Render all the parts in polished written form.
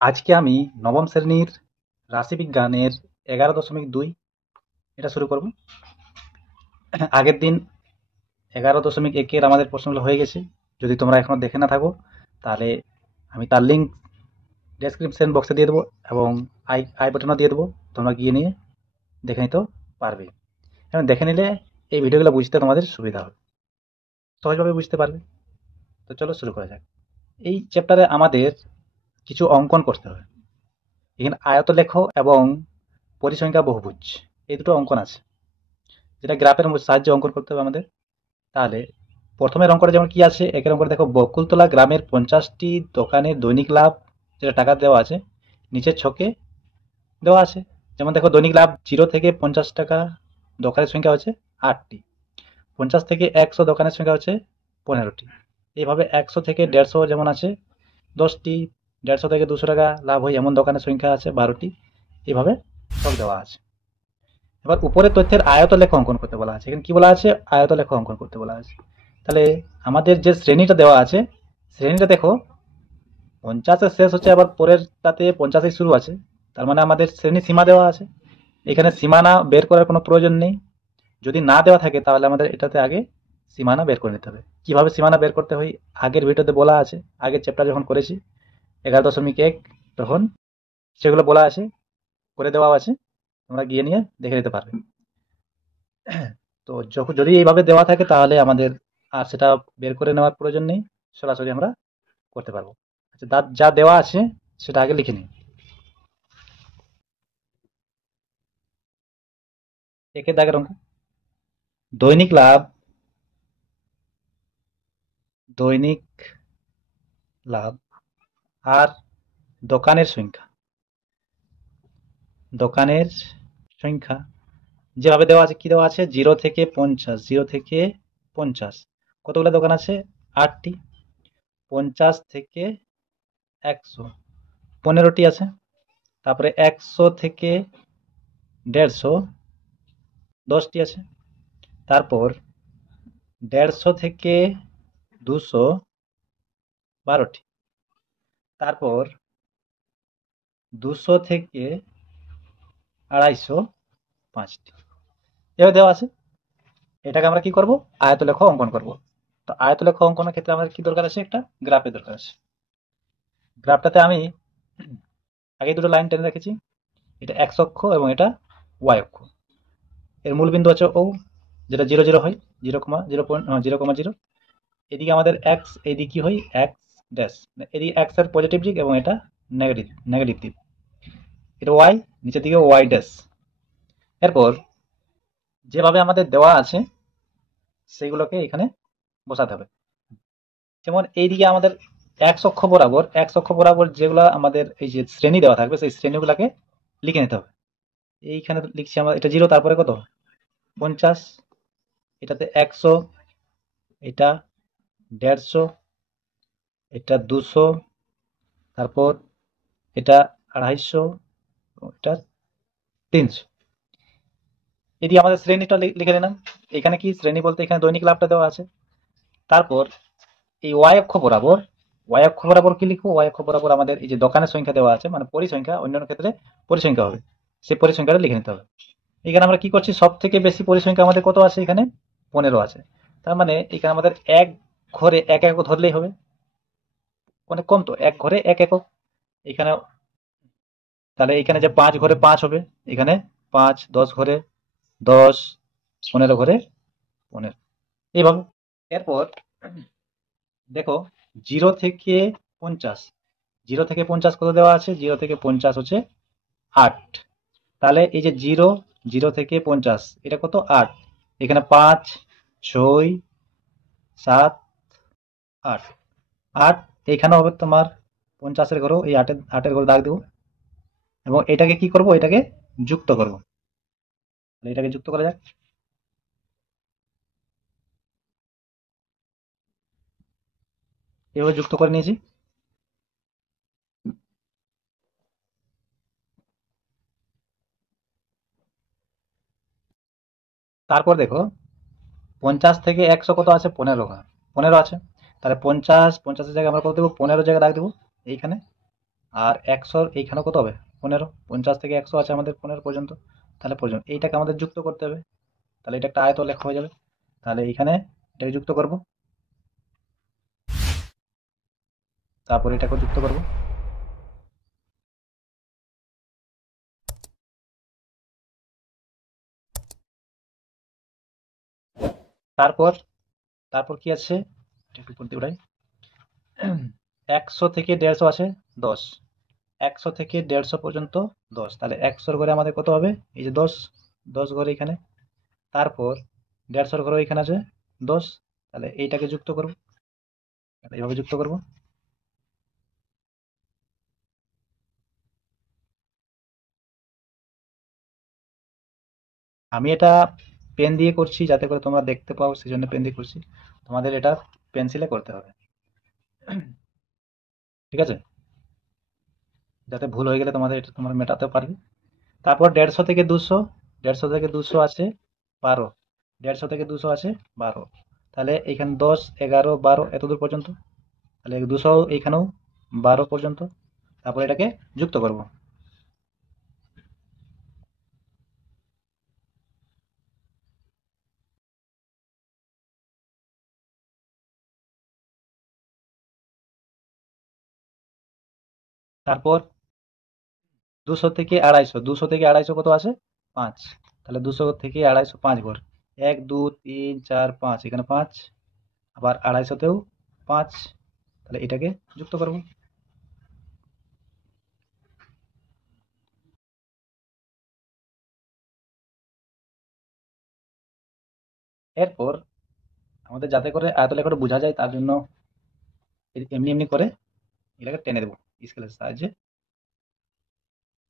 আজকে আমি নবম শ্রেণীর রাশিবিজ্ঞানের 11.2 এটা শুরু করব। আগের দিন 11.1-এর আমাদের প্রশ্নগুলো হয়ে গেছে। যদি তোমরা এখনো দেখে না থাকো তাহলে আমি তার লিঙ্ক ডেসক্রিপশন বক্সে দিয়ে দেবো এবং আই আই বাটনও দিয়ে দেবো। তোমরা গিয়ে নিয়ে দেখে নিতেও পারবে এবং দেখে নিলে এই ভিডিওগুলো বুঝতে তোমাদের সুবিধা হবে, সহজভাবে বুঝতে পারবে। তো চলো শুরু করা যাক। এই চ্যাপ্টারে আমাদের কিছু অঙ্কন করতে হবে। এখানে আয়তলেখ এবং পরিসংখ্যা বহুভুজ এই দুটো অঙ্কন আছে, যেটা গ্রাফের সাহায্যে অঙ্কন করতে হবে আমাদের। তাহলে প্রথমের অঙ্কটা যেমন কি আছে, একের অঙ্কটা দেখো, বকুলতলা গ্রামের 50টি দোকানের দৈনিক লাভ যেটা টাকা দেওয়া আছে নিচের ছকে দেওয়া আছে। যেমন দেখো, দৈনিক লাভ 0 থেকে 50 টাকা দোকানের সংখ্যা হচ্ছে 8টি, 50 থেকে 100 দোকানের সংখ্যা হচ্ছে 15টি। এইভাবে 100 থেকে 150 যেমন আছে 10টি, 150 থেকে 200 টাকা লাভ হয় এমন দোকানের সংখ্যা আছে 12টি। এইভাবে সব দেওয়া আছে। এবার উপরের তথ্যের আয়তলেখ অঙ্কন করতে বলা আছে। এখানে কি বলা আছে? আয়তলেখ অঙ্কন করতে বলা আছে। তাহলে আমাদের যে শ্রেণীটা দেওয়া আছে, শ্রেণীটা দেখো 50-এ শেষ হচ্ছে, আবার পরের তাতে 50-এ শুরু আছে। তার মানে আমাদের শ্রেণী সীমা দেওয়া আছে। এখানে সীমানা বের করার কোনো প্রয়োজন নেই। যদি না দেওয়া থাকে তাহলে আমাদের এটাতে আগে সীমানা বের করে নিতে হবে। কিভাবে সীমানা বের করতে হয় আগের ভিডিওতে বলা আছে। আগের চ্যাপ্টার যখন করেছি 11.1, তখন সেগুলো বলা আছে, করে দেওয়া আছে। তোমরা গিয়ে নিয়ে দেখে নিতে পারবে। তো যখন যদি এইভাবে দেওয়া থাকে তাহলে আমাদের আর সেটা বের করে নেওয়ার প্রয়োজন নেই, সরাসরি আমরা করতে পারবো। আচ্ছা, যা দেওয়া আছে সেটা আগে লিখে নিই। একের দাগের অঙ্ক, দৈনিক লাভ, দৈনিক লাভ আর দোকানের সংখ্যা, দোকানের সংখ্যা যেভাবে দেওয়া আছে, কি দেওয়া আছে? 0 থেকে 50, 0 থেকে 50 কতগুলো দোকান আছে? 8টি। 50 থেকে 100 15টি আছে। তারপরে 100 থেকে 150 10টি আছে। তারপর 150 থেকে 200 তারপর 200 থেকে 250 5টি। এভাবে দেওয়া আছে। এটাকে আমরা কি করব? আয়তলেখ অঙ্কন করব। তো আয়তলেখ অঙ্কনের ক্ষেত্রে আমাদের কি দরকার আছে? একটা গ্রাফের দরকার আছে। গ্রাফটাতে আমি আগে দুটো লাইন টেনে রেখেছি। এটা এক্স অক্ষ এবং এটা ওয়াই অক্ষ। এর মূল বিন্দু হচ্ছে ও, যেটা 0 0 হয়, 0,0 এদিকে আমাদের এক্স, এদিকে কি হয়? X dash. এদিকে এক্স এর পজিটিভ দিক এবং এটা নেগেটিভ নেগেটিভ দিক। এটা ওয়াই, নিচের দিকে ওয়াই ড্যাশ। এরপর যেভাবে আমাদের দেওয়া আছে সেইগুলোকে এখানে বসাতে হবে। যেমন এইদিকে আমাদের এক্স অক্ষ বরাবর যেগুলো আমাদের এই যে শ্রেণী দেওয়া থাকবে সেই শ্রেণীগুলোকে লিখে নিতে হবে। এইখানে লিখছি আমরা, এটা 0, তারপরে কত? 50, এটাতে 100, এটা 150, এটা 200, তারপর এটা 250, এটা 300। এদিকে আমাদের শ্রেণীটা লিখে নিলাম। এখানে কি শ্রেণী বলতে এখানে দৈনিক লাভটা দেওয়া আছে। তারপর এই ওয়াই অক্ষ বরাবর কি লিখবো? ওয়াই অক্ষ বরাবর আমাদের এই যে দোকানের সংখ্যা দেওয়া আছে, মানে পরিসংখ্যা, অন্যান্য ক্ষেত্রে পরিসংখ্যা হবে, সেই পরিসংখ্যাটা লিখে নিতে হবে। এখানে আমরা কি করছি? সব থেকে বেশি পরিসংখ্যা আমাদের কত আছে? এখানে 15 আছে। তার মানে এখানে আমাদের এক ঘরে এক একক ধরলেই হবে। অনেক কম তো, এক ঘরে এক একক। এখানে তাহলে এখানে যে 5 ঘরে 5 হবে, এখানে 5, 10 ঘরে 10, 15 ঘরে 15, এইভাবে। এরপর দেখো, 0 থেকে 50, 0 থেকে 50 কত দেওয়া আছে? 0 থেকে 50 হচ্ছে 8। তাহলে এই যে 0 থেকে 50 এটা কত? 8। এখানে 5, 6, 7, 8, 8 এখানে হবে তোমার 50-এর ঘরেও এই আটের ঘরে দাগ দেবো এবং এটাকে কি করব? এটাকে যুক্ত করব। এটাকে যুক্ত করা যাক। এভাবে যুক্ত করে নিয়েছি। তারপর দেখো, 50 থেকে 100 কত আছে? 15 আছে। তাহলে 50, 50-এর জায়গায় আমরা কত দেবো? 15 জায়গায় দাগ দেবো এইখানে। আর 100 এইখানে কত হবে? 15। 50 থেকে 100 আছে আমাদের 15 পর্যন্ত। তাহলে পর্যন্ত এইটাকে আমাদের যুক্ত করতে হবে। তাহলে এটা একটা আয়তলেখ হয়ে যাবে। তাহলে এইখানে এটাকে যুক্ত করব, তারপর এটাকে যুক্ত করব। তারপর তারপর কি আছে? এটা একটু উপর দিয়ে উঠাই। 100 থেকে 150 আছে 10। 100 থেকে 150 পর্যন্ত 10। তাহলে 100 ঘরে আমাদের কত হবে? এই যে 10, 10 ঘরে এখানে। তারপর 150 ঘরে এখানে আছে 10। তাহলে এইটাকে যুক্ত করব, এইভাবে যুক্ত করব। আমি এটা পেন দিয়ে করছি যাতে করে তোমরা দেখতে পাও, সেই জন্য পেন দিয়ে করছি। তোমাদের এটা পেন্সিলে করতে হবে, ঠিক আছে? যাতে ভুল হয়ে গেলে তোমাদের এটা তোমরা মেটাতে পারবে। তারপর 150 থেকে 200, 150 থেকে 200 আছে 12। 150 থেকে 200 আছে 12। তাহলে এখানে 10, 11, 12 এতদূর পর্যন্ত। তাহলে 200 এইখানেও 12 পর্যন্ত। তারপর এটাকে যুক্ত করব। তারপর 200 থেকে 250, 200 থেকে 250 কত আছে? 5। তাহলে 200 থেকে 250 5 ঘর। 1, 2, 3, 4, 5, এখানে 5। আবার 250তেও 5। তাহলে এটাকে যুক্ত করব। এরপর আমাদের যাতে করে আয়তলেখাটা বোঝা যায় তার জন্য এমনি এমনি করে এটাকে টেনে দেবো স্কেলের সাহায্যে।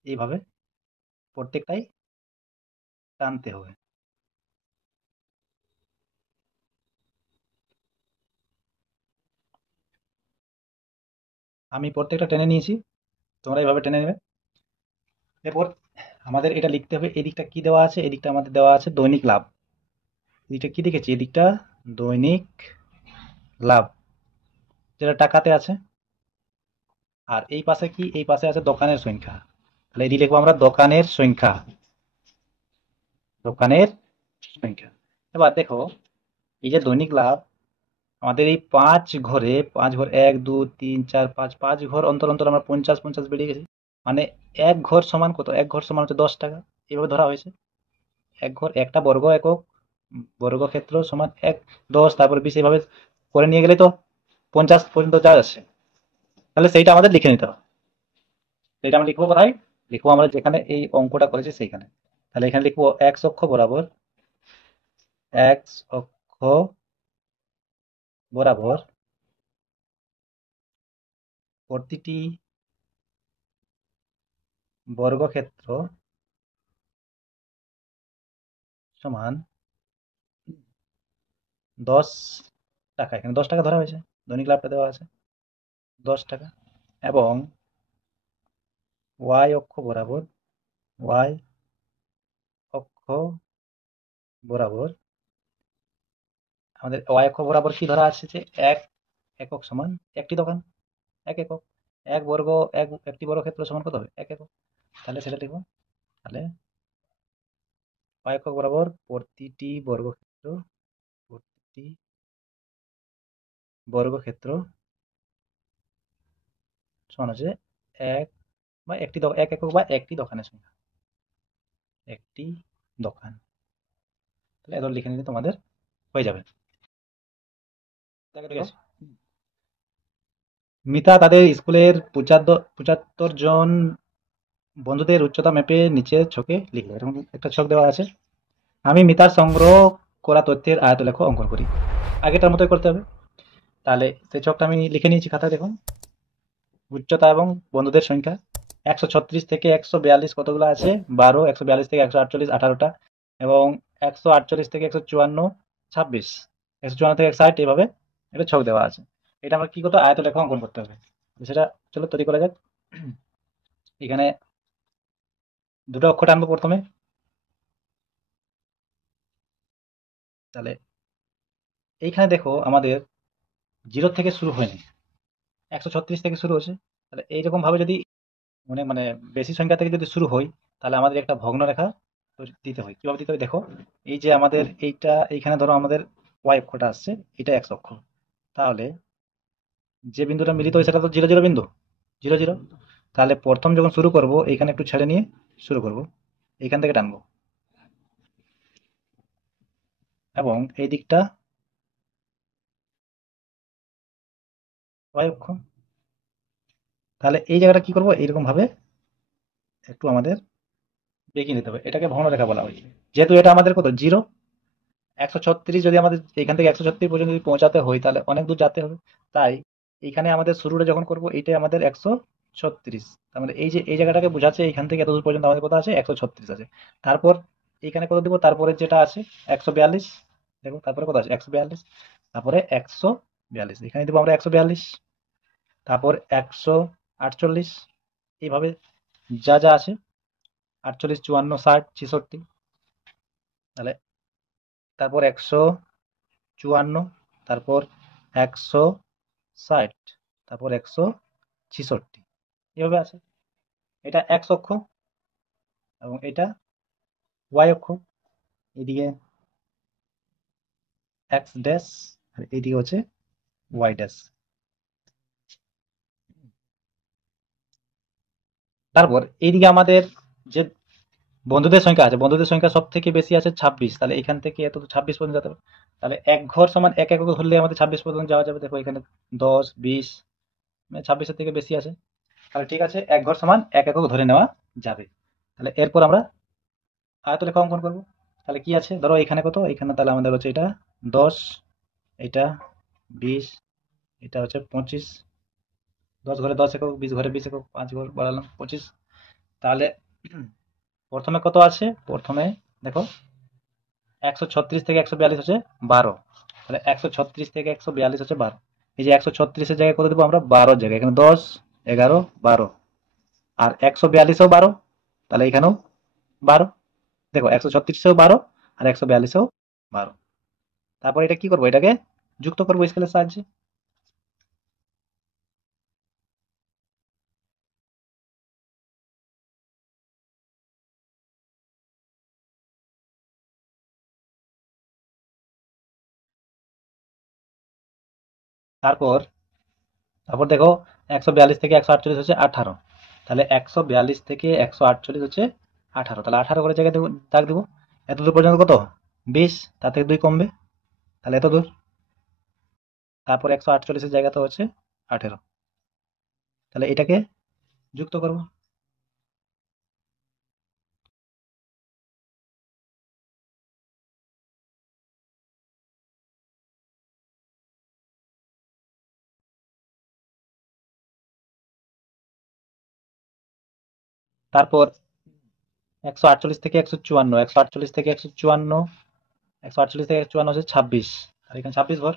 এইভাবে প্রত্যেকটাই টানতে হবে। আমি প্রত্যেকটা টেনে নিয়েছি, তোমরা এইভাবে টেনে নেবে। এরপর আমাদের এটা লিখতে হবে, এদিকটা কি দেওয়া আছে? এদিকটা আমাদের দেওয়া আছে দৈনিক লাভ। এদিকটা কি দেখেছি? এদিকটা দৈনিক লাভ, যেটা টাকাতে আছে। আর এই পাশে কি? এই পাশে আছে দোকানের সংখ্যা। তাহলে এটি লিখবো আমরা দোকানের সংখ্যা, দোকানের সংখ্যা। এবার দেখো, এই যে দৈনিক লাভ, আমাদের এই 5 ঘরে, 5 ঘর, 1, 2, 3, 4, 5, 5 ঘর অন্তর অন্তর আমরা 50 50 বেরিয়ে গেছি। মানে এক ঘর সমান কত? এক ঘর সমান হচ্ছে 10 টাকা। এভাবে ধরা হয়েছে। এক ঘর, একটা বর্গ একক, বর্গক্ষেত্র সমান 1, 10, তারপর 20, এইভাবে করে নিয়ে গেলে তো 50 পর্যন্ত যা যাচ্ছে। তাহলে সেইটা আমাদের লিখে নিতে হবে। সেইটা আমরা লিখবো কোথায়? লিখবো আমরা যেখানে এই অঙ্কটা করেছি সেইখানে। তাহলে এখানে লিখবো x অক্ষ বরাবর, x অক্ষ বরাবর প্রতিটি বর্গক্ষেত্র সমান 10 টাকা। এখানে 10 টাকা ধরা হয়েছে, দৈনিক লাভটা দেওয়া আছে 10 টাকা। এবং y অক্ষ বরাবর, y অক্ষ বরাবর আমাদের y অক্ষ বরাবর কি ধরা আছে? যে এক একক সমান একটি দোকান, 1 একক। এক বর্গ, একটি বর্গক্ষেত্র সমান কত হবে? 1 একক। তাহলে সেটা লিখবো। তাহলে y অক্ষ বরাবর প্রতিটি বর্গক্ষেত্র, প্রতিটি বর্গক্ষেত্র সমান হচ্ছে এক বা একটি 1 একক বা একটি দোকানের সংখ্যা, একটি দোকান। তাহলে এত লিখে নিলে তোমাদের হয়ে যাবে। ঠিক আছে। মিতা তাদের স্কুলের 75 জন বন্ধুদের উচ্চতা মেপে নিচের ছকে লিখলো। এরকম একটা ছক দেওয়া আছে। আমি মিতার সংগ্রহ করা তথ্যের আয়তলেখ অঙ্কন করি। আগেটার মতোই করতে হবে। তাহলে সেই ছকটা আমি লিখে নিয়েছি খাতায়, দেখুন। উচ্চতা এবং বন্ধুদের সংখ্যা 136 থেকে 142 কতগুলো আছে? 12। 142 থেকে 148 18টা। এবং 148 থেকে 154 26। 154 থেকে 160, এইভাবে এটা ছক দেওয়া আছে। এটা আমরা কি করতে? আয়তলেখ অঙ্কন করতে হবে। সেটা চলো তৈরি করা যাক। এখানে দুটো অক্ষর টানবো প্রথমে। তাহলে এইখানে দেখো আমাদের 0 থেকে শুরু হয়নি, 136 থেকে শুরু হচ্ছে। তাহলে এইরকম ভাবে যদি মানে মানে বেশি সংখ্যা থেকে যদি শুরু হয়, তাহলে আমাদের একটা ভগ্নরেখা দিতে হয়। কিভাবে দিতে হয় দেখো, এই যে আমাদের এইটা এইখানে ধরো আমাদের ওয়াই অক্ষটা আসছে, এটা এক্স অক্ষ। তাহলে যে বিন্দুটা মিলিত হয় সেটা তো জিরো জিরো বিন্দু, জিরো জিরো। তাহলে প্রথম যখন শুরু করব এইখানে একটু ছেড়ে নিয়ে শুরু করব, এইখান থেকে টানবো, এবং এই দিকটা ওয়াই অক্ষ। তাহলে এই জায়গাটা কি করব, এইরকম ভাবে একটু আমাদের বেঁকিয়ে নিতে হবে, এটাকে ভগ্নরেখা বলা হয়। যেহেতু এটা আমাদের কত জিরো, 136 যদি আমাদের এখান থেকে 136 পর্যন্ত যদি পৌঁছাতে হয় তাহলে অনেক দূর যেতে হবে। তাই এইখানে আমাদের শুরুটা যখন করব এইটাই আমাদের 136। তার মানে এই যে এই জায়গাটাকে বোঝাচ্ছে এইখান থেকে এত দূর পর্যন্ত আমাদের কত আছে, 136 আছে। তারপর এইখানে কত দিব, তারপরে যেটা আছে 142। দেখো তারপরে কত আছে, 142। তারপরে 142 এখানে দিব আমরা 142। তারপর 148, এইভাবে যা যা আছে, 48, 54, 60, 66। তাহলে তারপর 154, তারপর 160, তারপর 166, এভাবে আছে। এটা এক্স অক্ষ এবং এটা ওয়াই অক্ষ। এদিকে এক্স ড্যাশ আর এইদিকে হচ্ছে ওয়াই ড্যাশ। তারপর এইদিকে আমাদের যে বন্ধুদের সংখ্যা আছে, বন্ধুদের সংখ্যা সব থেকে বেশি আছে 26। তাহলে এখান থেকে এত 26 পর্যন্ত যেতে হবে। তাহলে এক ঘর সমান এক একক ধরলে আমাদের 26 পর্যন্ত যাওয়া যাবে। দেখো এখানে 10, 20, মানে 26-এর থেকে বেশি আছে। তাহলে ঠিক আছে, এক ঘর সমান এক একক ধরে নেওয়া যাবে। তাহলে এরপর আমরা আয়তরেখা অঙ্কন করব। তাহলে কি আছে, ধরো এখানে কত, এখানে তাহলে আমাদের হচ্ছে এটা 10, এটা 20, এটা হচ্ছে 25। 10 ঘরে 10 একক, 20 ঘরে 20 একক, 5 ঘর বাড়ালাম 25। তাহলে প্রথমে কত আছে, প্রথমে দেখো 136 থেকে 142 হচ্ছে 12। তাহলে 136 থেকে 142 হচ্ছে 12। এই যে 136-এর জায়গায় কত দেবো আমরা, 12-র জায়গায় এখানে 10, 11, 12। আর 142-এও 12, তাহলে এখানেও 12। দেখো 136-এও 12 আর 142-এও 12। তারপর এটা কি করবো, এটাকে যুক্ত করবো স্কেলের সাহায্যে। তারপর তারপর দেখো 142 থেকে 148 হচ্ছে 18। তাহলে 142 থেকে 148 হচ্ছে 18। তাহলে 18 করে জায়গায় দাগ দেবো। এত দূর পর্যন্ত কত, 20, তার থেকে 2 কমবে, তাহলে এত দূর। তারপর 148-এর জায়গা তো হচ্ছে 18। তাহলে এটাকে যুক্ত করব। তারপর 148 থেকে 154, 148 থেকে 154, 148 থেকে 154 হচ্ছে 26। আর এখানে 26 ঘর।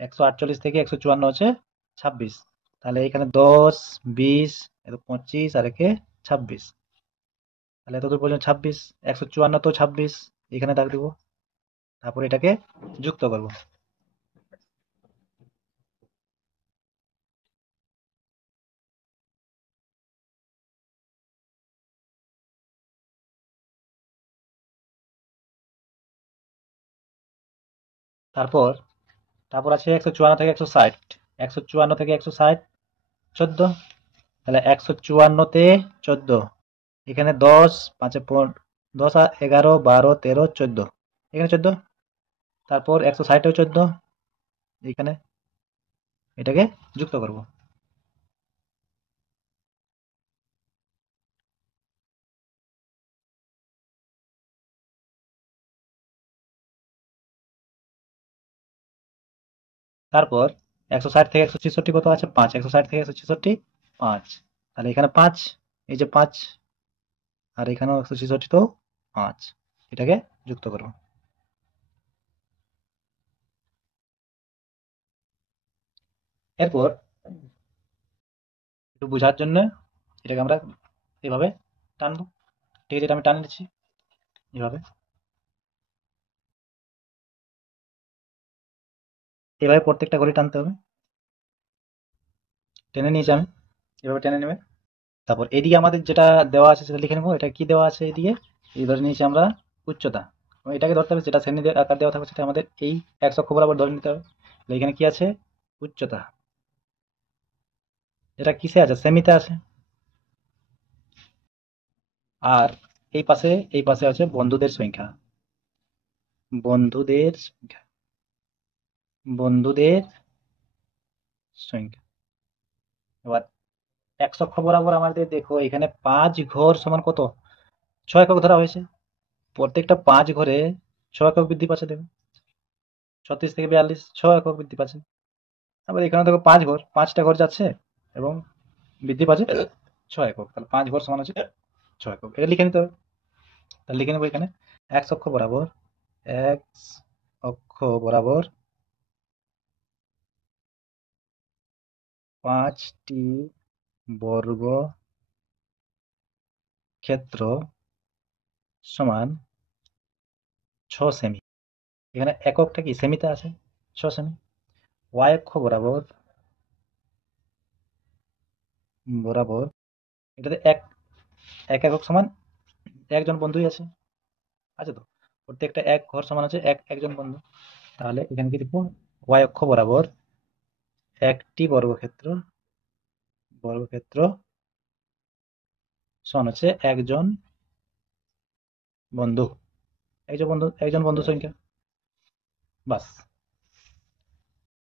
148 থেকে 154 হচ্ছে 26। তাহলে এখানে 10, 20, 25 আর একে 26। তাহলে এতদূর পর্যন্ত 26, 154 তো 26, এখানে দাগ দিব। তারপর এটাকে যুক্ত করব। তারপর তারপর আছে 154 থেকে 160, 154 থেকে 160, 14। তাহলে 154-তে 14, এখানে 10, 5-এ 10, 11, 12, 13, 14, এখানে 14। তারপর 160-এও 14, এখানে এটাকে যুক্ত করব। তারপর 160 থেকে 166 কত আছে, 5। 160 থেকে 166, 5। তাহলে এখানে 5, এই যে 5, আর এখানেও 166 তো 5, এটাকে যুক্ত করব। এরপর একটু বোঝার জন্য এটাকে আমরা এভাবে টানবো। ঠিক আছে, এটা আমি টান নিচ্ছি এভাবে। এভাবে প্রত্যেকটা ঘড়ি টানতে হবে। টেনে নিয়েছি আমি। এভাবে টেনে নেবে। তারপর এদিকে আমাদের যেটা দেওয়া আছে সেটা লিখে নেবো। এটা কি দেওয়া আছে এদিকে? এই ধরে নিয়েছি আমরা উচ্চতা। এবং এটাকে ধরতে হবে, যেটা শ্রেণীর আকার দেওয়া থাকবে সেটা আমাদের এই এক অক্ষ বরাবর ধরে নিতে হবে। তাহলে এখানে কি আছে? উচ্চতা। এটা কিসে আছে? সেমিতে আছে। আর এই পাশে আছে বন্ধুদের সংখ্যা। বন্ধুদের সংখ্যা। বন্ধুদের সংখ্যা। এবার এক অক্ষ বরাবর আমাদের দেখো এখানে ৫ ঘর সমান কত? ৬ একক ধরা হয়েছে। প্রত্যেকটা ৫ ঘরে ৬ একক বৃদ্ধি পাচ্ছে দেখো। ৩৬ থেকে ৪২, ৬ একক বৃদ্ধি পাচ্ছে। আবার এখানে দেখো ৫ ঘর, ৫টা ঘর যাচ্ছে এবং বৃদ্ধি পাচ্ছে ৬ একক। তাহলে ৫ ঘর সমান হচ্ছে ৬ একক। এটা লিখে নিতে হবে। তাহলে লিখে নেবো এখানে এক অক্ষ বরাবর, এক অক্ষ বরাবর ৫টি বর্গ ক্ষেত্র সমান ৬ সেমি। এখানে এককটা কি সেমিতে আছে, ৬ সেমি। ওয়াই অক্ষ বরাবর বরাবর এটাতে এক এক একক সমান একজন বন্ধুই আছে। আছে তো? প্রত্যেকটা এক ঘর সমান আছে একজন বন্ধু। তাহলে এখানে কি লিখবো? ওয়াই অক্ষ বরাবর একটি বর্গক্ষেত্র সমান হচ্ছে একজন বন্ধু। একজন বন্ধু সংখ্যা। বাস,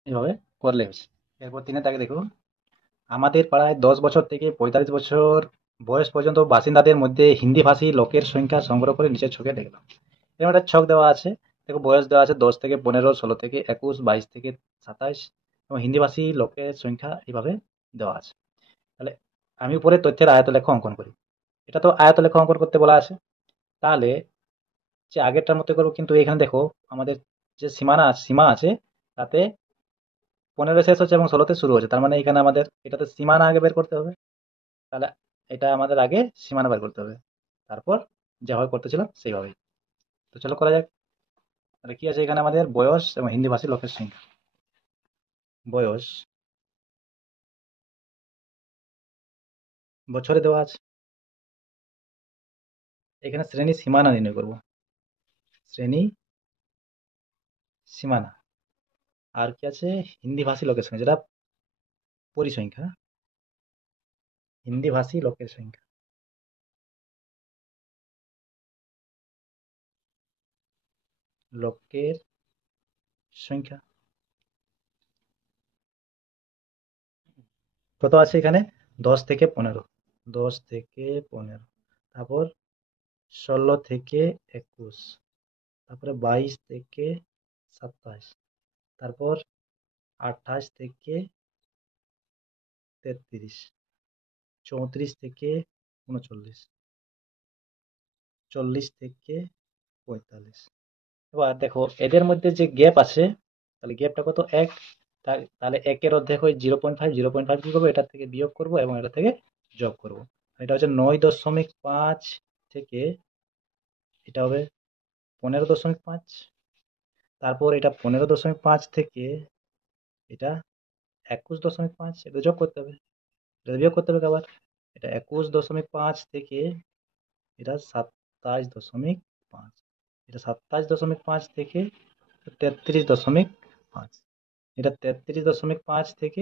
এইভাবে করলে হচ্ছে। এরপর ৩-এর দাগে দেখো, আমাদের পাড়ায় ১০ বছর থেকে ৪৫ বছর বয়স পর্যন্ত বাসিন্দাদের মধ্যে হিন্দিভাষী লোকের সংখ্যা সংগ্রহ করে নিচের ছকে দেখলাম। এরকম একটা ছক দেওয়া আছে। দেখো বয়স দেওয়া আছে ১০ থেকে ১৫, ১৬ থেকে ২১, ২২ থেকে ২৭ এবং হিন্দিভাষী লোকের সংখ্যা এইভাবে দেওয়া আছে। তাহলে আমি উপরে তথ্যের আয়তলেখ অঙ্কন করি। এটা তো আয়তলেখ অঙ্কন করতে বলা আছে। তাহলে যে আগেরটার মতো করবো, কিন্তু এখানে দেখো আমাদের যে সীমা আছে তাতে ১৫ শেষ হচ্ছে এবং ১৬তে শুরু হচ্ছে। তার মানে এখানে আমাদের এটাতে সীমানা আগে বের করতে হবে। তাহলে এটা আমাদের আগে সীমানা বের করতে হবে। তারপর যেভাবে করতেছিলাম সেইভাবেই। তো চলো করা যাক। তাহলে কি আছে এখানে? আমাদের বয়স এবং হিন্দিভাষী লোকের সংখ্যা। বয়স বছরে দেওয়া আছে। এখানে শ্রেণী সীমানা নির্ণয় করব। শ্রেণী সীমানা। আর কি আছে? হিন্দিভাষী লোকের সংখ্যা, যেটা পরিসংখ্যা। হিন্দিভাষী লোকের সংখ্যা। লোকের সংখ্যা কত আছে এখানে? ১০ থেকে ১৫। ১০ থেকে ১৫। তারপর ১৬ থেকে ২১। তারপরে ২২ থেকে ২৭। তারপর ২৮ থেকে ৩৩। ৩৪ থেকে ৩৯। ৪০ থেকে ৪৫। এবার দেখো এদের মধ্যে যে গ্যাপ আছে, তাহলে গ্যাপটা কত? ১। তাহলে ১-এর অর্ধেক হয় ০.৫। ০.৫ কি করবো? এটার থেকে বিয়োগ করবো এবং এটা থেকে যোগ করবো। এটা হচ্ছে ৯.৫ থেকে এটা হবে ১৫.৫। তারপর এটা ১৫.৫ থেকে এটা ২১.৫। এটা যোগ করতে হবে, এটা বিয়োগ করতে হবে আবার। এটা ২১.৫ থেকে এটা ২৭.৫। এটা ২৭.৫ থেকে ৩৩.৫। এটা ৩৩.৫ থেকে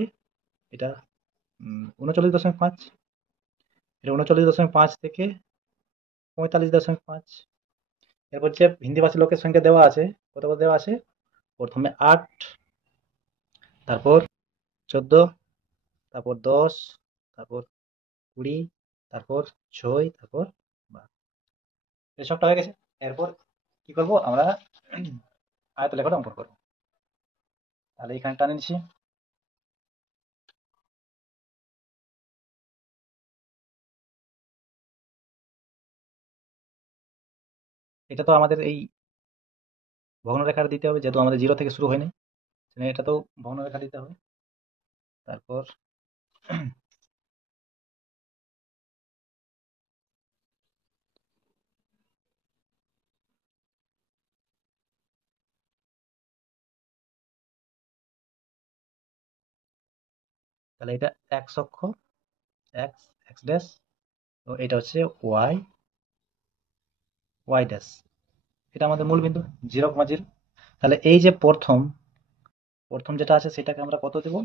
এটা ৩৯.৫। এটা ৩৯.৫ থেকে ৪৫.৫। এরপর যে হিন্দিভাষী লোকের সংখ্যা দেওয়া আছে, কত কত দেওয়া আছে? প্রথমে ৮, তারপর ১৪, তারপর ১০, তারপর ২০, তারপর ৬, তারপর ১২। এই সবটা হয়ে গেছে। এরপর কি করব আমরা? আয়তলেখাটা অঙ্কন করবো। তাহলে এখানে টানে নিচ্ছি। এটা তো আমাদের এই ভগ্নরেখাটা দিতে হবে, যেহেতু আমাদের 0 থেকে শুরু হয়নি। এটা তো ভগ্নরেখা দিতে হবে। তারপর তাহলে এটা ১ অক্ষ এক্স এক্স ড্যাশ, তো এটা হচ্ছে ওয়াই ওয়াই ড্যাশ। এটা আমাদের মূল বিন্দু 0,0। তাহলে এই যে প্রথম প্রথম যেটা আছে সেটাকে আমরা কত দেব,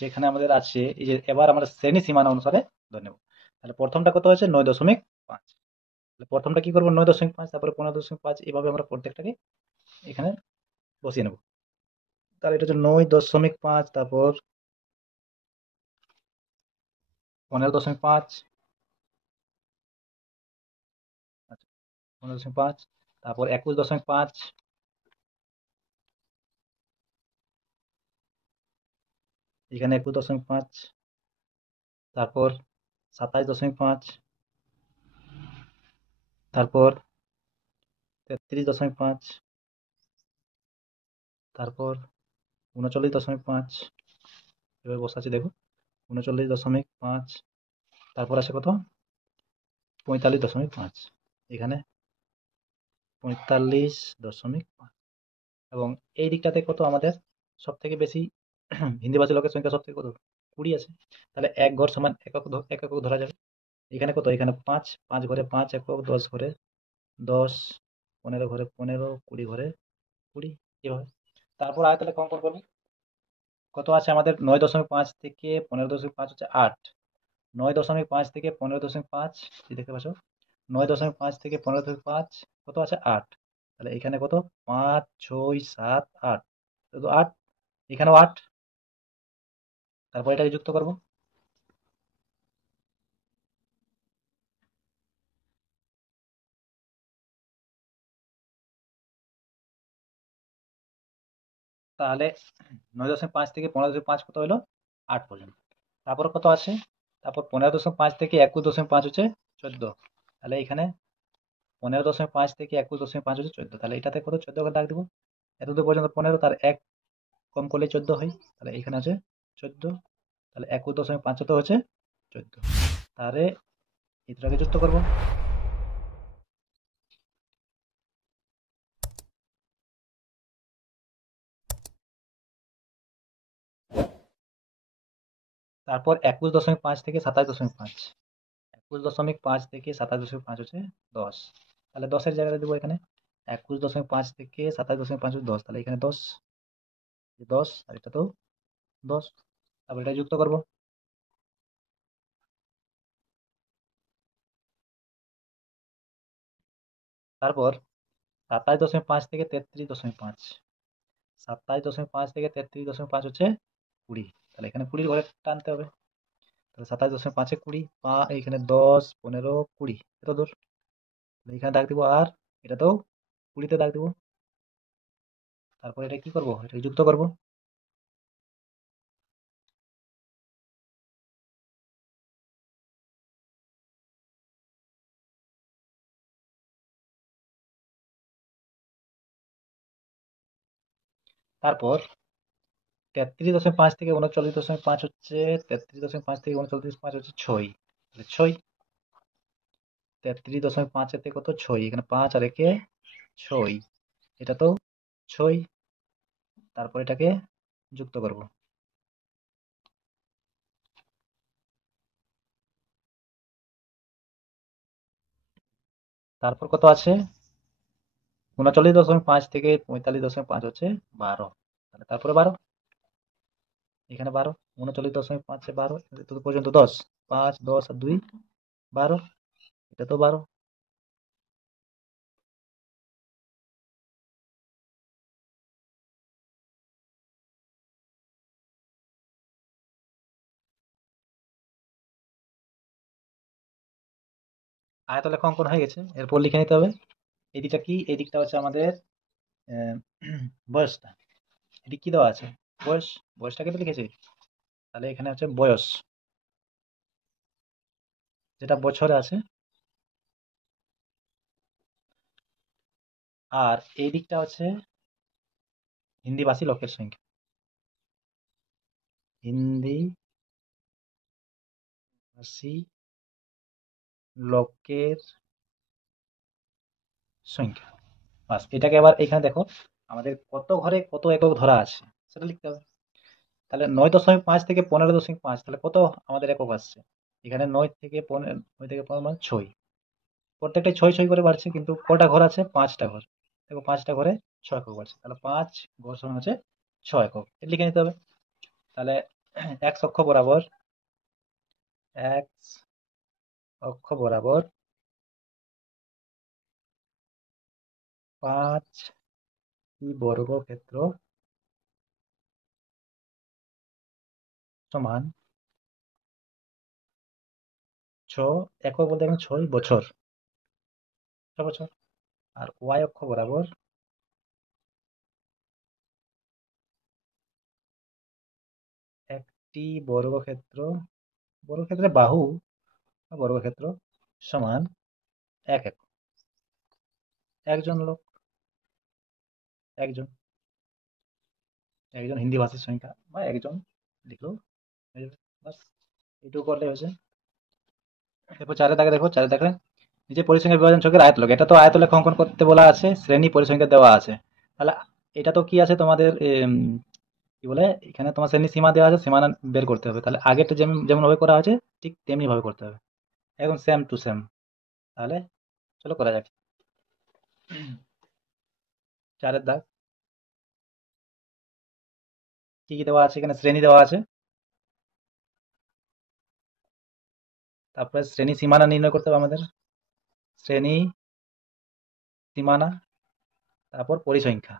যেখানে আমাদের আছে এই যে, এবার আমরা শ্রেণী সীমানা অনুসারে ধরে নেব। তাহলে প্রথমটা কত হচ্ছে 9.5। তাহলে প্রথমটা কি করবো 9.5, তারপরে 15.5, এইভাবে আমরা প্রত্যেকটাকে এখানে বসিয়ে নেব। তাহলে এটা হচ্ছে 9.5, তারপর 15.5, আচ্ছা 15.5, তারপর 21.5, এখানে 21.5, তারপর 27.5, তারপর 33.5, তারপর 39.5, এবার বসাচ্ছি দেখো 39.5, তারপর আছে কত 45.5, এখানে 45.5, এবং এই দিকটাতে কত আমাদের সব থেকে বেশি হিন্দিভাষী লোকের সংখ্যা সব থেকে কত 20 আছে। তাহলে এক ঘর সমান একক একক ধরা যাবে। এখানে কত, এখানে 5, 5 ঘরে 5 একক, 10 ঘরে 10, 15 ঘরে 15, 20 ঘরে 20, এভাবে। তারপর আয়তলে অঙ্কন করবে, কত আছে আমাদের 9.5 থেকে 15.5 হচ্ছে 8, 9.5 থেকে 15.5, দেখতে পাচ্ছ 9.5 থেকে 15.5 কত আছে 8। তাহলে এখানে কত 5, 6, 7, 8, তো 8, এখানেও 8, তারপর এটাকে যুক্ত করব। তাহলে 9.5 থেকে 15.5 কত হলো 8 পর্যন্ত। তারপর কত আছে, তারপর 15.5 থেকে 21.5 হচ্ছে 14। তাহলে এখানে 15.5 থেকে 21.5 হচ্ছে 14, তাহলে এটাতে কত 14 করে দাগ দিব। এতদূর পর্যন্ত 15, তার এক কম করলে 14 হয়, তাহলে এখানে আছে 14। তাহলে 21.5 তো হচ্ছে 14, তাহলে এই দুটাকে যুক্ত করব। তারপর 21.5 থেকে 27.5, 21.5 থেকে 27.5 হচ্ছে 10। তাহলে 10-এর জায়গায় দেবো এখানে 21.5 থেকে 27.5 হচ্ছে 10, তাহলে এখানে 10, 10, আর এটা তো 10, তারপর এটা যুক্ত করব। তারপর 27.5 থেকে 33.5, 27.5 থেকে 33.5 হচ্ছে 20, তাহলে এখানে 20 ঘরে টানতে হবে। তাহলে 27.5-এ 20, এখানে 10, 15, 20, এত দূর, তাহলে এখানে দাগ দিব, আর এটাতেও 20-তে দাগ দিব। তারপর এটা কি করব, এটা যুক্ত করব। তারপর 33.5 থেকে 39.5 হচ্ছে, 33.5 থেকে 39.5 হচ্ছে 6, তাহলে 6, 33.5 এতে কত 6, এখানে 5 আর একে 6, এটা তো 6, তারপর এটাকে যুক্ত করব। তারপর কত আছে 39.5 থেকে 45.5 হচ্ছে 12, তাহলে তারপরে 12, এখানে 12, 39.5-এ 12, এত পর্যন্ত 10, 5, 10 আর 2, 12, এটা তো 12। আয়তলেখ অঙ্কন হয়ে গেছে, এরপর লিখে নিতে হবে এই দিকটা কি, এই দিকটা হচ্ছে আমাদের আহ, বয়সটা। এটি কি দেওয়া আছে, বয়স, বয়সটাকে তো লিখেছি। তাহলে এখানে হচ্ছে বয়স, যেটা বছরে আছে, আর এই দিকটা হচ্ছে হিন্দিভাষী লোকের সংখ্যা, হিন্দি ভাষী লোকের সংখ্যা। বাস, এটাকে আবার এখানে দেখো আমাদের কত ঘরে কত একক ধরা আছে সেটা লিখতে হবে। তাহলে 9.5 থেকে 15.5, তাহলে কত আমাদের একক আসছে? এখানে 9 থেকে 15 মানে 6। প্রত্যেকটাই 6 করে বাড়ছে, কিন্তু কটা ঘর আছে? 5টা ঘর। দেখো 5টা ঘরে 6 একক বাড়ছে, তাহলে 5 ঘর সমান হচ্ছে 6 একক। এটা লিখে নিতে হবে। তাহলে এক্স অক্ষ বরাবর, এক্স অক্ষ বরাবর 5টি বর্গক্ষেত্র সমান 6 একক, বলতে এখানে 6 বছর, 6 বছর। আর ওয়াই অক্ষ বরাবর একটি বর্গক্ষেত্র, বর্গক্ষেত্রের বাহু বা বর্গক্ষেত্র সমান 1 একক। একজন লোক, একজন, একজন হিন্দি ভাষীর সংখ্যা বা একজন লিখলো হয়ে যাবে। বাস, এইটুকু করলে হয়েছে। এরপর চারে দাগে দেখো, চারে দাগে নিচে পরিসংখ্যা বিভাজন ছকের আয়তলেখ, এটা তো আয়তলেখ অঙ্কন করতে বলা আছে, শ্রেণী পরিসংখ্যা দেওয়া আছে। তাহলে এটা তো কি আছে তোমাদের, কি বলে, এখানে তোমার শ্রেণী সীমা দেওয়া আছে, সীমানা বের করতে হবে। তাহলে আগেরটা যেমন যেমন ভাবে করা হয়েছে ঠিক তেমনি ভাবে করতে হবে, একদম সেম টু সেম। তাহলে চলো করা যাক। চারের দাগ কি কি দেওয়া আছে? এখানে শ্রেণী দেওয়া আছে, তারপরে শ্রেণী সীমানা নির্ণয় করতে হবে আমাদের, শ্রেণী সীমানা, তারপর পরিসংখ্যা,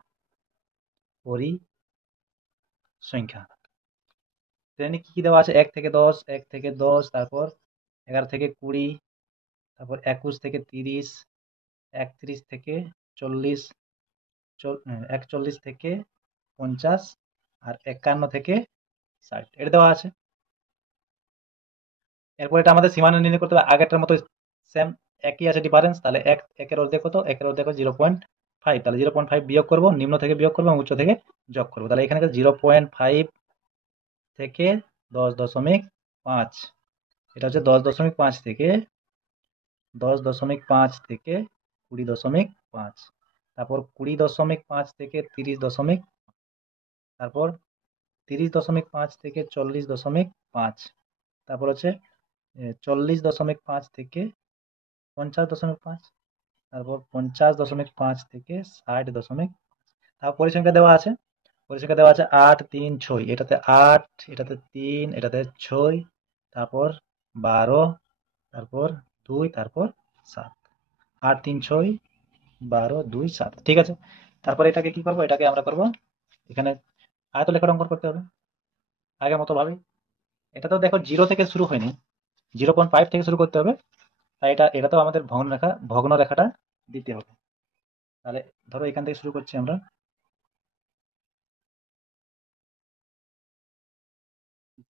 পরিসংখ্যা। শ্রেণী কি কি দেওয়া আছে? 1 থেকে 10, 1 থেকে 10, তারপর 11 থেকে 20, তারপর 21 থেকে 30, 31 থেকে 40, 41 থেকে 50, আর 51 থেকে 60, এটা দেওয়া আছে। এরপর এটা আমাদের সীমানা নির্ণয় করতে হবে আগেরটার মতো সেম, একই আছে ডিফারেন্স। তাহলে একের অর্ধেক কত? একের অর্ধেক 0.5, তাহলে 0.5 বিয়োগ করবো, নিম্ন থেকে বিয়োগ করবো এবং উচ্চ থেকে যোগ করবো। তাহলে এখানে 0.5 থেকে 10.5, এটা হচ্ছে 10.5 থেকে 10.5 থেকে 20.5, তারপর 20.5 থেকে 30, তারপর 30.5 থেকে 40.5, তারপর হচ্ছে 40.5 থেকে 50.5, তারপর 50.5 থেকে 60. তারপর পরিসংখ্যা দেওয়া আছে, পরিসংখ্যা দেওয়া আছে 8, 3, 6, এটাতে 8, এটাতে 3, এটাতে 6, তারপর 12, তারপর 2, তারপর 7। 8, 3, 6, 12, 2, 7, ঠিক আছে। তারপর এটাকে কি করবো? এটাকে আমরা করবো এখানে আয়তলেখার অঙ্কন করতে হবে আগের মতো ভাবে। এটা তো দেখো 0 থেকে শুরু হয়নি, 0.5 থেকে শুরু করতে হবে। তাই এটা তো আমাদের ভগ্ন রেখাটা দিতে হবে। তাহলে ধরো এখান থেকে শুরু করছি আমরা,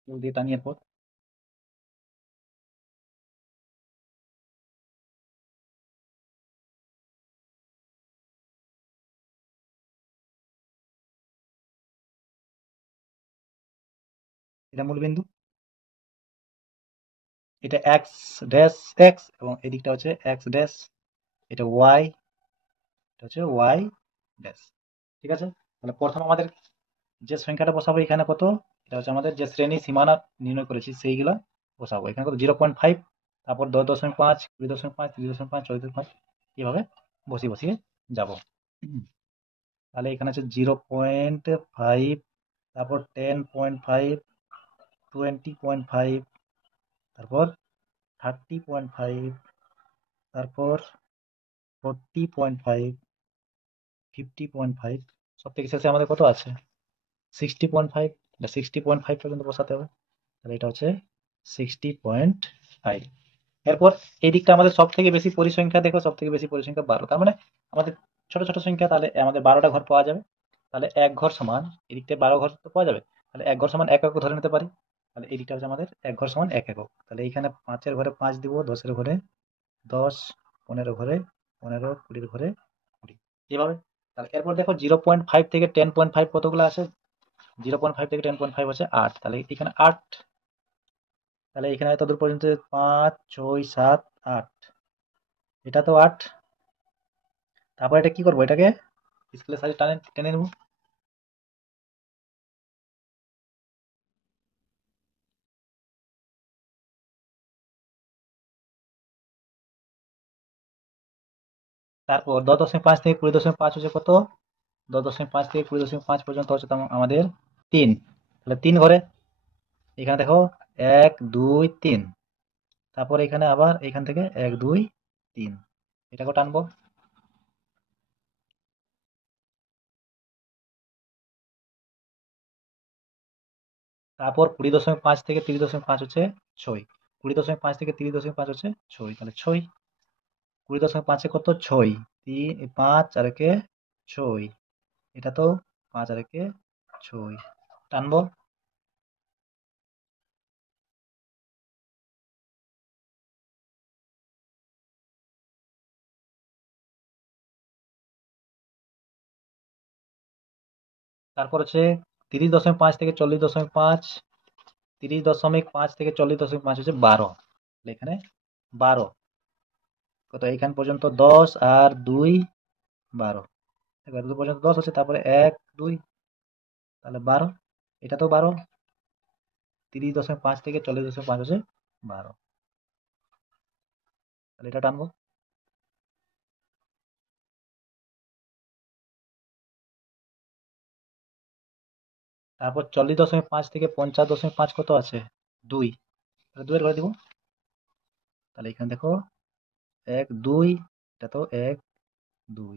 কেউ দিয়ে টানিয়ে পর, এটা মূল বিন্দু, এটা এক্স ড্যাশ এক্স, এবং এদিকটা হচ্ছে এক্স ড্যাশ, এটা ওয়াই, এটা হচ্ছে ওয়াই ড্যাশ, ঠিক আছে। তাহলে প্রথম আমাদের যে সংখ্যাটা বসাবো এখানে কত, এটা হচ্ছে আমাদের যে শ্রেণী সীমানা নির্ণয় করেছি সেইগুলা বসাবো। এখানে কত? 0.5, তারপর 10.5, 20.5, 30.5, 40.5, এইভাবে বসিয়ে বসিয়ে যাব। তাহলে এখানে আছে 0.5, তারপর 10.5, 20.5, তারপর 30.5, তারপর 40.5, 50.5, সব থেকে শেষে আমাদের কত আছে? 60.5, 60.5 পর্যন্ত বসাতে হবে। তাহলে এটা হচ্ছে 60.5। এরপর এই দিকটা আমাদের সব থেকে বেশি পরিসংখ্যা, দেখো সব থেকে বেশি পরিসংখ্যা 12, তার মানে আমাদের ছোট ছোট সংখ্যা, তাহলে আমাদের 12টা ঘর পাওয়া যাবে। তাহলে এক ঘর সমান, এদিকটা 12 ঘর তো পাওয়া যাবে, তাহলে এক ঘর সমান 1 একক ধরে নিতে পারি। তাহলে এই দিকটা হচ্ছে আমাদের এক ঘর সমান 1 একক। তাহলে এইখানে 5-এর ঘরে 5 দিব, 10-এর ঘরে 10, 15 ঘরে 15, 20-এর ঘরে 20, এইভাবে। তাহলে এরপর দেখো 0.5 থেকে 10.5 কতগুলো আছে? 0.5 থেকে 10.5 হচ্ছে 8, তাহলে এখানে 8, তাহলে এখানে এতদূর পর্যন্ত 5, 6, 7, 8, এটা তো 8। তারপর এটা কি করবো? এটাকে স্কেলের সাহায্যে টেনে নেবো। তারপর 10.5 থেকে 20.5 হচ্ছে কত? 10.5 থেকে 20.5 পর্যন্ত হচ্ছে আমাদের 3। তাহলে 3 ঘরে এখানে দেখো 1 2 3। তারপর এখানে আবার এখান থেকে 1 2 3 এটাকে টানবো। তারপর 20.5 থেকে 30.5 হচ্ছে 6। 20.5 থেকে 30.5 হচ্ছে 6, তাহলে 6। 20.5-এ কত? 6। 5 আর একে 6, এটা তো 5 আর একে 6 টানবো। তারপর হচ্ছে 30.5 থেকে 40.5। 30.5 থেকে 40.5 হচ্ছে 12। এখানে 12 কত? এখান পর্যন্ত 10 আর 2 12। এবার 2 পর্যন্ত 10 হচ্ছে, তারপরে 1 2 তাহলে 12, এটা তো 12। 30.5 থেকে 40.5 হচ্ছে 12, তাহলে এটা টানবো। তারপর 40.5 থেকে 50.5 কত আছে? 2, তাহলে 2 এর ঘরে দিব। তাহলে এখানে দেখো 1 2, এটা তো 1 2।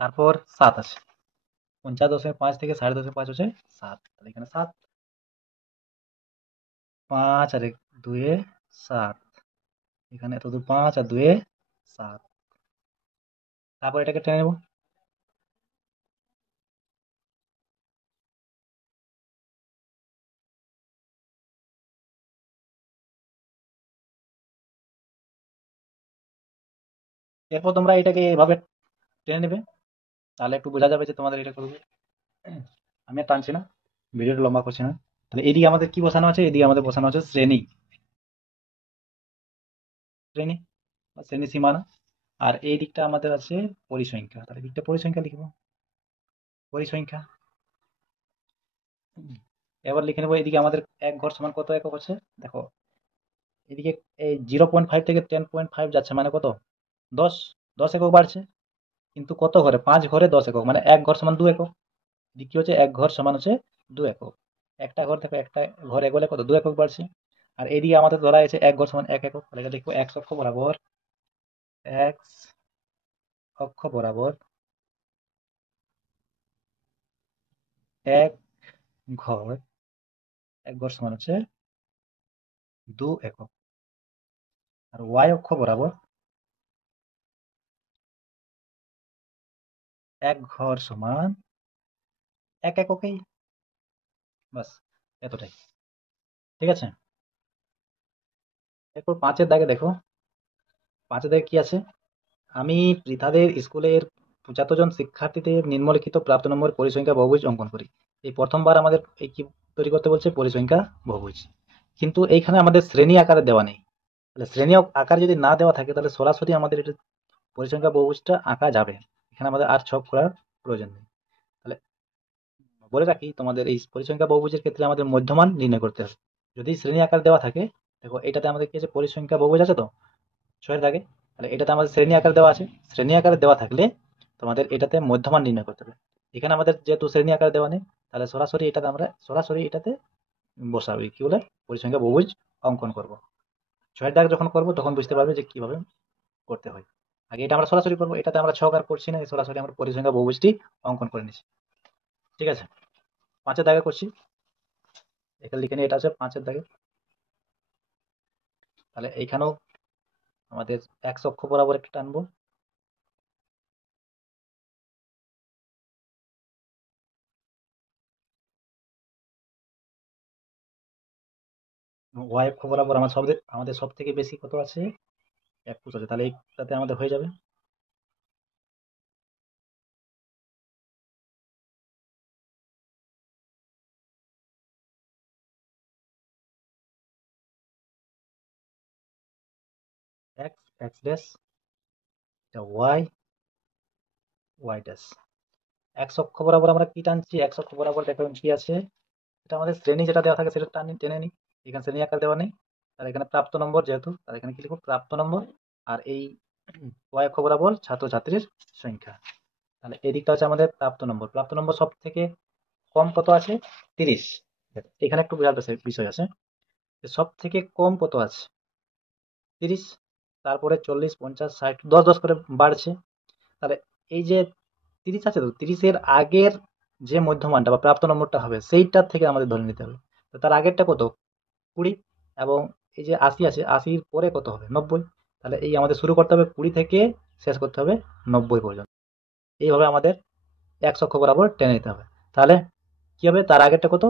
তারপর 7 আছে। 50.5 থেকে 5.5 হচ্ছে 7, তাহলে এখানে 7। 5 আর 2 এ 7, এখানে এত দূর 5 আর 2 এ 7। তারপর এটাকে টেনে নেব। এরপর তোমরা এটাকে এভাবে টেনে নেবে, তাহলে একটু বোঝা যাবে যে তোমাদের এটা করবে। আমি আর টানছি না, ভিডিওটা লম্বা করছি না। তাহলে এদিকে আমাদের কি বসানো আছে? এদিকে আমাদের বসানো আছে শ্রেণী। শ্রেণী বা শ্রেণী সীমানা। আর এই দিকটা আমাদের আছে পরিসংখ্যা, তাহলে দিকটা পরিসংখ্যা লিখবো। পরিসংখ্যা। এবার লিখে নেবো এদিকে আমাদের এক ঘর সমান কত একক আছে? দেখো এদিকে এই 0.5 থেকে 10.5 যাচ্ছে, মানে কত? 10। 10 একক বাড়ছে, কিন্তু কত ঘরে? 5 ঘরে 10 একক, মানে এক ঘর সমান 2 একক। এদিকে কি হচ্ছে? এক ঘর সমান হচ্ছে 2 একক। একটা ঘর থেকে একটা ঘর এগোলে কত? 2 একক বাড়ছে। আর এদিকে আমাদের ধরা আছে এক ঘর সমান 1 একক, তাহলে এটা লিখবো x অক্ষ বরাবর। x অক্ষ বরাবর এক ঘর, এক ঘর সমান হচ্ছে 2 একক। আর y অক্ষ বরাবর এক ঘর সমান 1 এককেই। বাস, এতটাই। ঠিক আছে। এরপর 5-এর দাগে দেখো। 5-এর দাগে কি আছে? আমি পৃথাদের স্কুলের 75 জন শিক্ষার্থীদের নিম্নলিখিত প্রাপ্ত নম্বর পরিসংখ্যা বহুভুজ অঙ্কন করি। এই প্রথমবার আমাদের এই কি তৈরি করতে বলছে? পরিসংখ্যা বহুভুজ। কিন্তু এইখানে আমাদের শ্রেণী আকারে দেওয়া নেই। তাহলে শ্রেণী আকার যদি না দেওয়া থাকে, তাহলে সরাসরি আমাদের এটা পরিসংখ্যা বহুভুজটা আঁকা যাবে। এখানে আমাদের আর ছক করার প্রয়োজন নেই। তাহলে বলে রাখি, তোমাদের এই পরিসংখ্যা বহুভুজের ক্ষেত্রে আমাদের মধ্যমান নির্ণয় করতে হবে। যদি শ্রেণী আকার দেওয়া থাকে, দেখো এটাতে আমাদের কি আছে? পরিসংখ্যা বহুভুজ আছে তো 6-এর দাগে। তাহলে এটাতে আমাদের শ্রেণী আকার দেওয়া আছে। শ্রেণী আকারে দেওয়া থাকলে তোমাদের এটাতে মধ্যমান নির্ণয় করতে হবে। এখানে আমাদের যেহেতু শ্রেণী আকারে দেওয়া নেই, তাহলে সরাসরি এটাতে বসাবো, কি বলে? পরিসংখ্যা বহুভুজ অঙ্কন করব। 6-এর দাগ যখন করব তখন বুঝতে পারবে যে কিভাবে করতে হয়। আগে এটা আমরা সরাসরি করবো, এটাতে আমরা ছক আর করছি না, সরাসরি আমরা পরিসংখ্যা বহুভুজটি অঙ্কন করে নিচ্ছি। ঠিক আছে। 5-এর দাগে করছি, এখানে লিখে নিই, এটা আছে 5-এর দাগে। তাহলে এইখানেও আমাদের এক অক্ষ বরাবর একটা টানবো। ওয়াই অক্ষ বরাবর আমাদের সব থেকে বেশি কত আছে? 21 আছে, তাহলে এইটাতে আমাদের হয়ে যাবে। এক্স, এক্স ড্যাশ, এটা ওয়াই, ওয়াই ড্যাশ। এক্স অক্ষ বরাবর আমরা কি টানছি? এক্স অক্ষ বরাবর দেখো কি আছে? এটা আমাদের শ্রেণী যেটা দেওয়া থাকে সেটা টেনে নিই। এখানে শ্রেণী আকার দেওয়া নেই, তাহলে এখানে প্রাপ্ত নম্বর যেহেতু, তাহলে এখানে কি লিখবো, প্রাপ্ত নম্বর। আর এই y অক্ষ বরাবর ছাত্রছাত্রীর সংখ্যা। তাহলে এই দিকটা হচ্ছে আমাদের প্রাপ্ত নম্বর। প্রাপ্ত নম্বর সব থেকে কম কত আছে, 30। এখানে একটু বিরাট বিষয় আছে, সব থেকে কম কত আছে, 30। তারপরে 40, 50, 60, 10 10 করে বাড়ছে। তাহলে এই যে 30 আছে, তো 30-এর আগের যে মধ্যমানটা বা প্রাপ্ত নম্বরটা হবে সেইটার থেকে আমাদের ধরে নিতে হবে। তো তার আগেরটা কত, 20। এবং এই যে 80 আছে, 80-র পরে কত হবে, 90। তাহলে এই আমাদের শুরু করতে হবে 20 থেকে, শেষ করতে হবে 90 পর্যন্ত। এইভাবে আমাদের এক অক্ষ বরাবর টেনে নিতে হবে। তাহলে কি হবে, তার আগেরটা কত,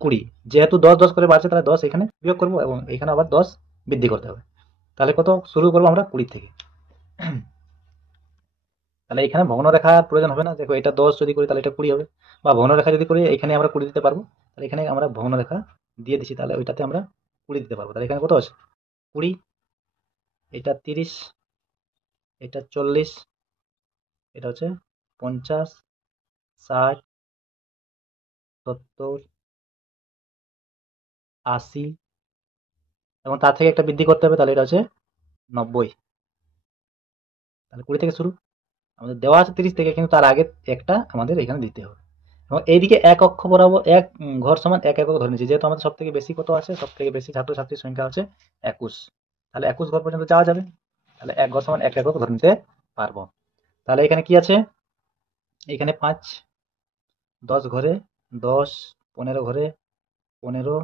20। যেহেতু 10 10 করে বাড়ছে, তাহলে 10 এখানে বিয়োগ করবো এবং এখানে আবার 10 বৃদ্ধি করতে হবে। তাহলে কত শুরু করবো আমরা, 20 থেকে। তাহলে এখানে ভগ্নরেখার প্রয়োজন হবে না, দেখো এটা 10 যদি করি তাহলে এটা 20 হবে, বা ভগ্নরেখা যদি করি এখানে আমরা 20 দিতে পারবো। তাহলে এখানে আমরা ভগ্নরেখা দিয়ে দিচ্ছি, তাহলে ওইটাতে আমরা 20 দিতে পারবো। তাহলে এখানে কত আছে, 20, এটা 30, এটা 40, এটা হচ্ছে 50, 60, 70, 80, এবং তার থেকে একটা বৃদ্ধি করতে হবে, তাহলে এটা হচ্ছে 90। তাহলে 20 থেকে শুরু, আমাদের দেওয়া আছে 30 থেকে, কিন্তু তার আগে একটা আমাদের এখানে দিতে হবে। এবং এইদিকে এক অক্ষ বরাবর এক ঘর সমান এক একক ধরে নিচ্ছি, যেহেতু আমাদের সব থেকে বেশি কত আছে, সব থেকে বেশি ছাত্রছাত্রীর সংখ্যা আছে 21। তাহলে 21 ঘর পর্যন্ত যাওয়া যাবে। তাহলে এক ঘর সমান এক একক ধরে নিতে পারবো। তাহলে এখানে কি আছে, এখানে 5, 10 ঘরে 10, 15 ঘরে 15,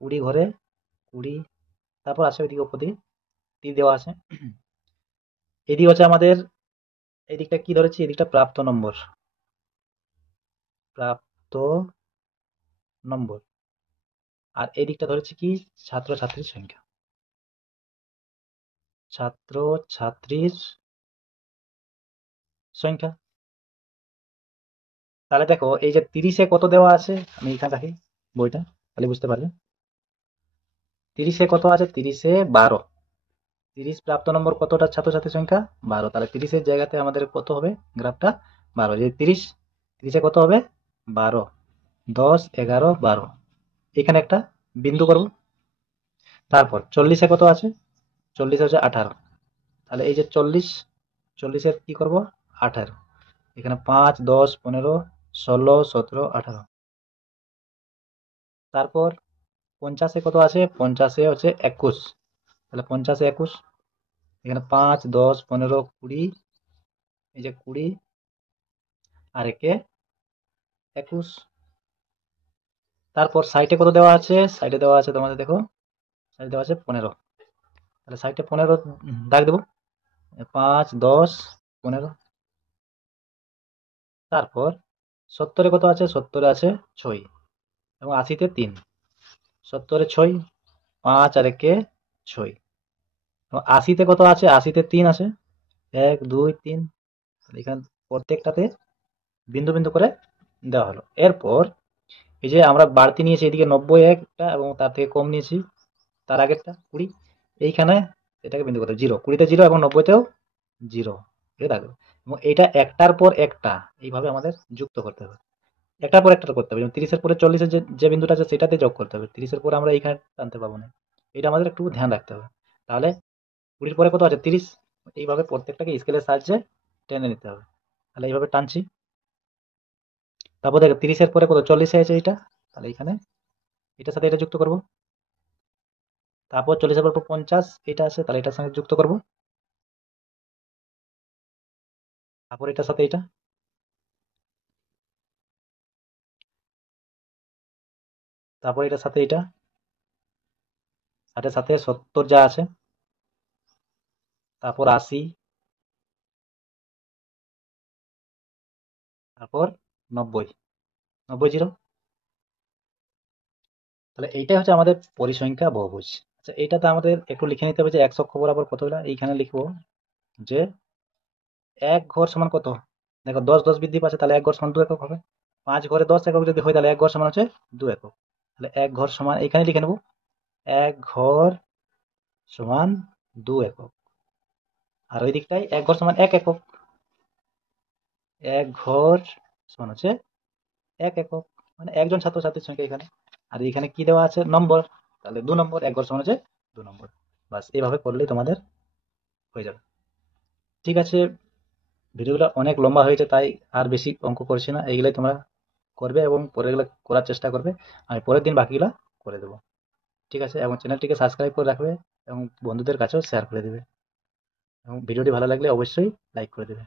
20 ঘরে 20। তারপর আছে ওইদিকে উপর দিকে তীর দেওয়া আছে। এদিকে হচ্ছে আমাদের, এই দিকটা কি ধরেছি, এদিকটা প্রাপ্ত নম্বর, প্রাপ্ত নম্বর। আর এই দিকটা ধরেছি কি, ছাত্রছাত্রীর সংখ্যা, ছাত্র ছাত্রীর সংখ্যা। তাহলে দেখো এই যে 30-এ কত দেওয়া আছে, আমি এখানে রাখি বইটা, তাহলে বুঝতে পারবে। 30-এ কত আছে, 30-এ 12। 30 প্রাপ্ত নম্বর কতটা ছাত্রছাত্রীর সংখ্যা, 12। তাহলে 30-এর জায়গাতে আমাদের কত হবে, গ্রাফটা 12। যে 30, 30-এ কত হবে, 12, 10, 11, 12। এখানে একটা বিন্দু করব। তারপর 40-এ কত আছে, 40 হচ্ছে 18। তাহলে এই যে 40, 40-এর কি করব, 18। এখানে 5, 10, 15, 16, 17, 18। তারপর 50-এ কত আছে, 50-এ হচ্ছে 21। তাহলে 50-এ 21, এখানে 5, 10, 15, 20, এই যে 20 আর একে 21। তারপর সাইডে কত দেওয়া আছে, সাইডে দেওয়া আছে তোমাদের দেখো, সাইডে দেওয়া আছে 15। তাহলে সাইডে 15 দাগ দেবো, 5, 10, 15। তারপর 70-এ কত আছে, 70-এ আছে 6 এবং 80-তে 3। 70-এ 6, 5 আর একে 6। এবং 80-তে কত আছে, 80-তে 3 আছে, 1, 2, 3। এখানে প্রত্যেকটাতে বিন্দু বিন্দু করে দেওয়া হলো। এরপর এই যে আমরা বাড়তি নিয়েছি এদিকে 90 একটা, এবং তার থেকে কম নিয়েছি তার আগেরটা 20। এইখানে এটাকে বিন্দু করতে 0, 20-তে 0 এবং 90-তেও 0, ঠিক আছে। এবং এটা একটার পর একটা এইভাবে আমাদের যুক্ত করতে হবে, একটার পর একটা করতে হবে। যেমন 30-এর পরে 40-এর যে বিন্দুটা আছে সেটাতে যোগ করতে হবে, 30-এর পরে আমরা এইখানে টানতে পাবো না। এটা আমাদের একটু ধ্যান রাখতে হবে। তাহলে 20-এর পরে কত আছে, 30। এইভাবে প্রত্যেকটাকে স্কেলের সাহায্যে টেনে নিতে হবে। তাহলে এইভাবে টানছি। তারপর দেখো 30-এর পরে কত, 40-এ আছে এটা, তাহলে এখানে এটার সাথে এটা যুক্ত করব। তারপর 40-এর পর 50 এটা আছে, তাহলে এটার সঙ্গে যুক্ত করব। তারপর এটার সাথে এটা, তারপর এটার সাথে এটা, সাথে সাথে 70 যা আছে, তারপর 80, তারপর 90, 90, 0। তাহলে এইটাই হচ্ছে আমাদের পরিসংখ্যা বহুভুজ। আচ্ছা, এইটাতে আমাদের একটু লিখে নিতে হবে যে x অক্ষ বরাবর কতগুলা, এইখানে লিখবো যে এক ঘর সমান কত, দেখো 10 10 বৃদ্ধি পাচ্ছে, তাহলে এক ঘর সমান 2 একক হবে। 5 ঘরে 10 একক যদি হয়, তাহলে এক ঘর সমান হচ্ছে 2 একক। তাহলে এক ঘর সমান এখানে লিখে নেব, এক ঘর সমান 2 একক। আর ওই দিকটায় এক ঘর সমান 1 একক, এক ঘর সমান হচ্ছে 1 একক। মানে একজন ছাত্রছাত্রীর সংখ্যা এখানে। আর এখানে কি দেওয়া আছে নম্বর, তাহলে 2 নম্বর, 1 ঘর সমান হচ্ছে 2 নম্বর। বাস এইভাবে করলেই তোমাদের হয়ে যাবে। ঠিক আছে, ভিডিওগুলো অনেক লম্বা হয়েছে, তাই আর বেশি অঙ্ক করছি না, এইগুলাই তোমরা করবে এবং পরেরগুলো করার চেষ্টা করবে। আমি পরের দিন বাকিগুলো করে দেবো। ঠিক আছে, এবং চ্যানেলটিকে সাবস্ক্রাইব করে রাখবে এবং বন্ধুদের কাছেও শেয়ার করে দেবে, এবং ভিডিওটি ভালো লাগলে অবশ্যই লাইক করে দেবে।